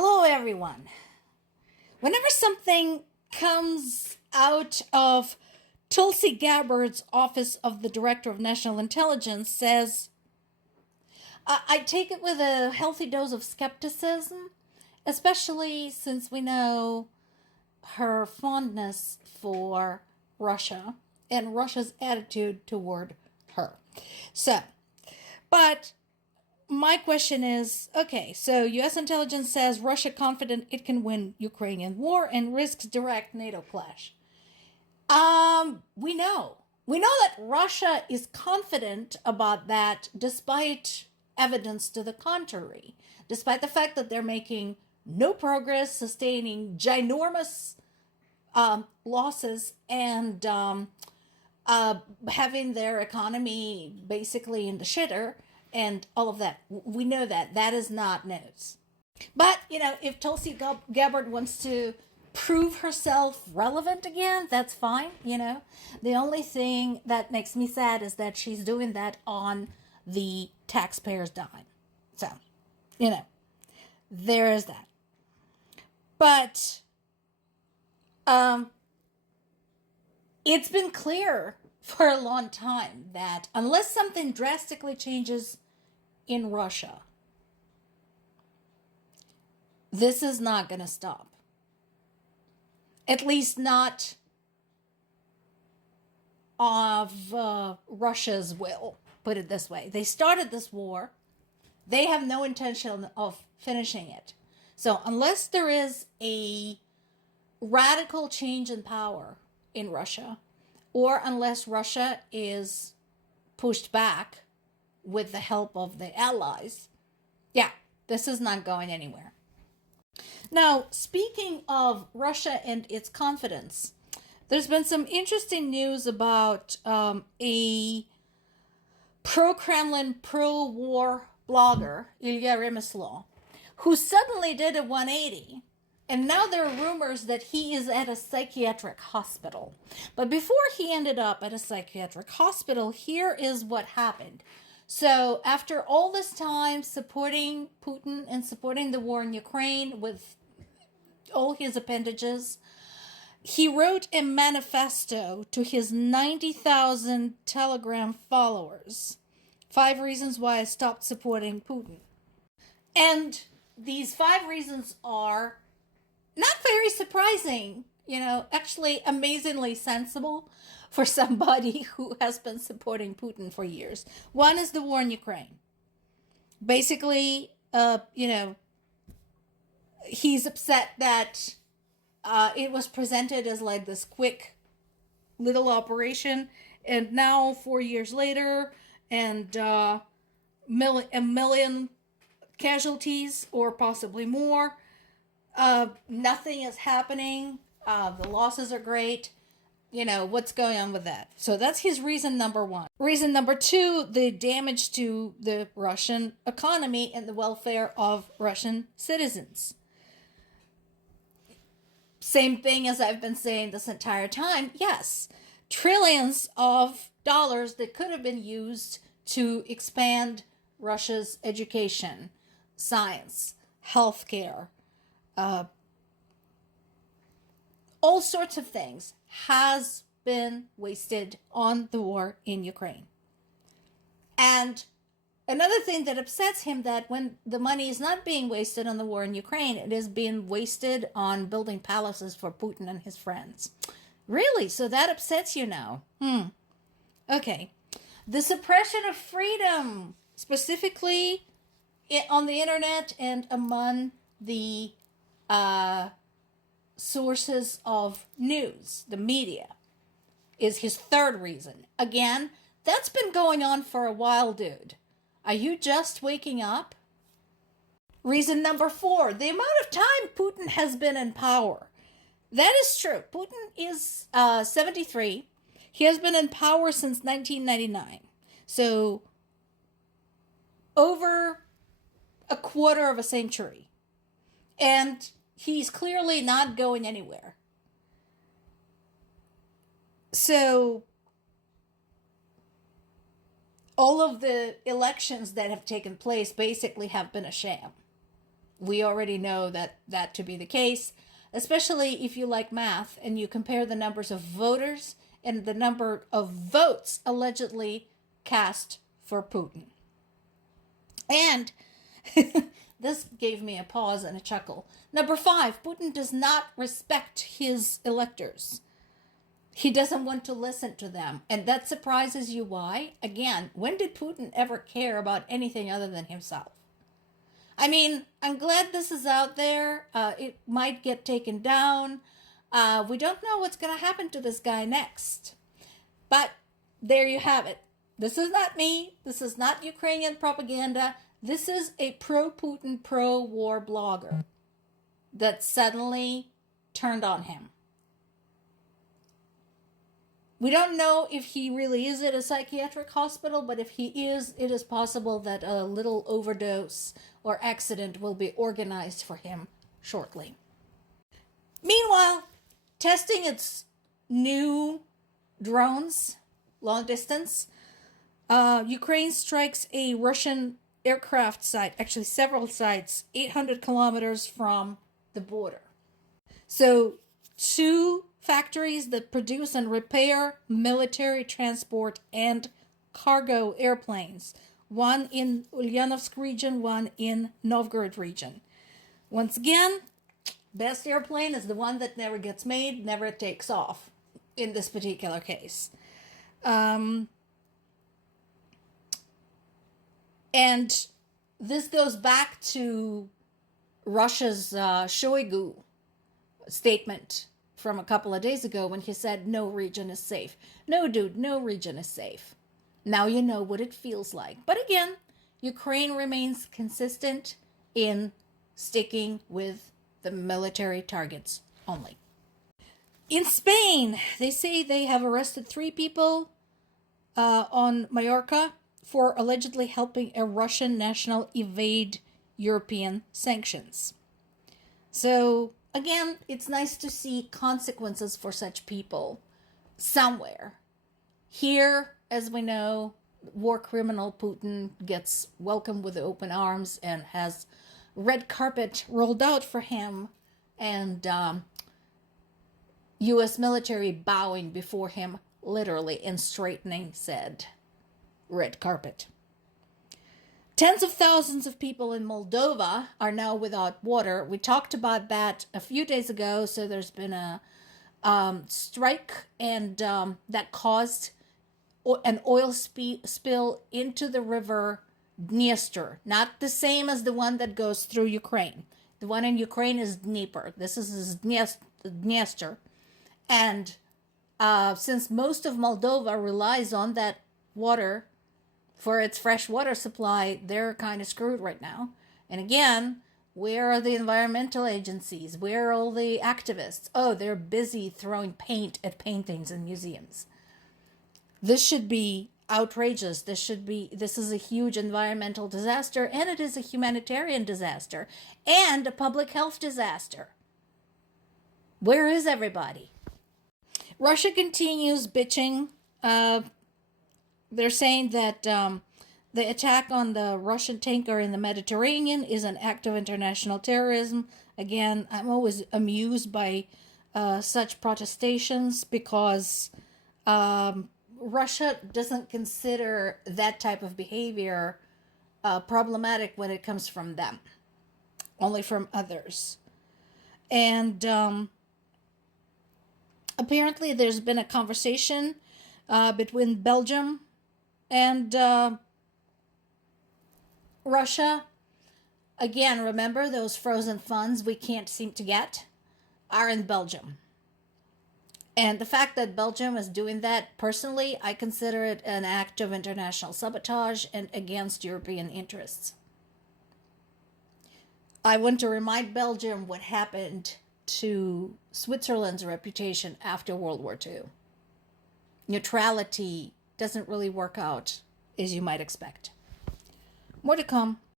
Hello, everyone. Whenever something comes out of Tulsi Gabbard's office of the Director of National Intelligence says, I take it with a healthy dose of skepticism, especially since we know her fondness for Russia and Russia's attitude toward her. But my question is, okay, so U.S. intelligence says Russia confident it can win Ukrainian war and risks direct NATO clash. We know that Russia is confident about that despite evidence to the contrary, despite the fact that they're making no progress, sustaining ginormous losses, and having their economy basically in the shitter. And all of that. We know that. That is not news. But, if Tulsi Gabbard wants to prove herself relevant again, that's fine, The only thing that makes me sad is that she's doing that on the taxpayers' dime. So, there is that. But, it's been clear for a long time that unless something drastically changes in Russia, this is not going to stop. At least not of Russia's will, put it this way. They started this war. They have no intention of finishing it. So unless there is a radical change in power in Russia, or unless Russia is pushed back with the help of the allies, this is not going anywhere. Now, speaking of Russia and its confidence, there's been some interesting news about a pro-Kremlin, pro-war blogger, Ilya Remeslo, who suddenly did a 180. And now there are rumors that he is at a psychiatric hospital. But before he ended up at a psychiatric hospital, here is what happened. So after all this time supporting Putin and supporting the war in Ukraine with all his appendages, he wrote a manifesto to his 90,000 Telegram followers. 5 reasons why I stopped supporting Putin. And these 5 reasons are not very surprising, actually amazingly sensible for somebody who has been supporting Putin for years. One is the war in Ukraine. Basically, he's upset that it was presented as like this quick little operation, and now 4 years later, and a million casualties or possibly more. Nothing is happening. The losses are great. What's going on with that? So that's his reason number 1. Reason number 2, the damage to the Russian economy and the welfare of Russian citizens. Same thing as I've been saying this entire time. Yes, trillions of dollars that could have been used to expand Russia's education, science, healthcare, all sorts of things has been wasted on the war in Ukraine. And another thing that upsets him, that when the money is not being wasted on the war in Ukraine, it is being wasted on building palaces for Putin and his friends. Really? So that upsets you now? Okay. The suppression of freedom, specifically on the internet and among the sources of news, the media, is his 3rd reason. Again, that's been going on for a while, dude. Are you just waking up? Reason number 4, the amount of time Putin has been in power. That is true. Putin is 73. He has been in power since 1999. So, over a quarter of a century. And he's clearly not going anywhere. So, all of the elections that have taken place basically have been a sham. We already know that to be the case, especially if you like math and you compare the numbers of voters and the number of votes allegedly cast for Putin. And this gave me a pause and a chuckle. Number 5, Putin does not respect his electors. He doesn't want to listen to them. And that surprises you. Why? Again, when did Putin ever care about anything other than himself? I mean, I'm glad this is out there. It might get taken down. We don't know what's going to happen to this guy next. But there you have it. This is not me. This is not Ukrainian propaganda. This is a pro-Putin, pro-war blogger that suddenly turned on him. We don't know if he really is at a psychiatric hospital, but if he is, it is possible that a little overdose or accident will be organized for him shortly. Meanwhile, testing its new drones, long distance, Ukraine strikes a Russian aircraft site, actually several sites, 800 kilometers from the border. So 2 factories that produce and repair military transport and cargo airplanes. One in Ulyanovsk region, one in Novgorod region. Once again, best airplane is the one that never gets made, never takes off in this particular case. And this goes back to Russia's Shoigu statement from a couple of days ago when he said no region is safe. No, dude, no region is safe. Now you know what it feels like. But again, Ukraine remains consistent in sticking with the military targets only. In Spain, they say they have arrested 3 people on Mallorca for allegedly helping a Russian national evade European sanctions. So again, it's nice to see consequences for such people somewhere. Here, as we know, war criminal Putin gets welcomed with open arms and has red carpet rolled out for him, and U.S. military bowing before him, literally, and straightening said red carpet. Tens of thousands of people in Moldova are now without water. We talked about that a few days ago. So there's been a strike, and that caused an oil spill into the river Dniester. Not the same as the one that goes through Ukraine. The one in Ukraine is Dnieper. This is Dniester. And since most of Moldova relies on that water for its fresh water supply, they're kind of screwed right now. And again, where are the environmental agencies? Where are all the activists? Oh, they're busy throwing paint at paintings in museums. This should be outrageous. This is a huge environmental disaster, and it is a humanitarian disaster and a public health disaster. Where is everybody? Russia continues bitching. They're saying that the attack on the Russian tanker in the Mediterranean is an act of international terrorism. Again, I'm always amused by such protestations because Russia doesn't consider that type of behavior problematic when it comes from them, only from others. And apparently there's been a conversation between Belgium and Russia. Again, remember those frozen funds we can't seem to get are in Belgium. And the fact that Belgium is doing that, personally, I consider it an act of international sabotage and against European interests. I want to remind Belgium what happened to Switzerland's reputation after World War II. Neutrality doesn't really work out as you might expect. More to come.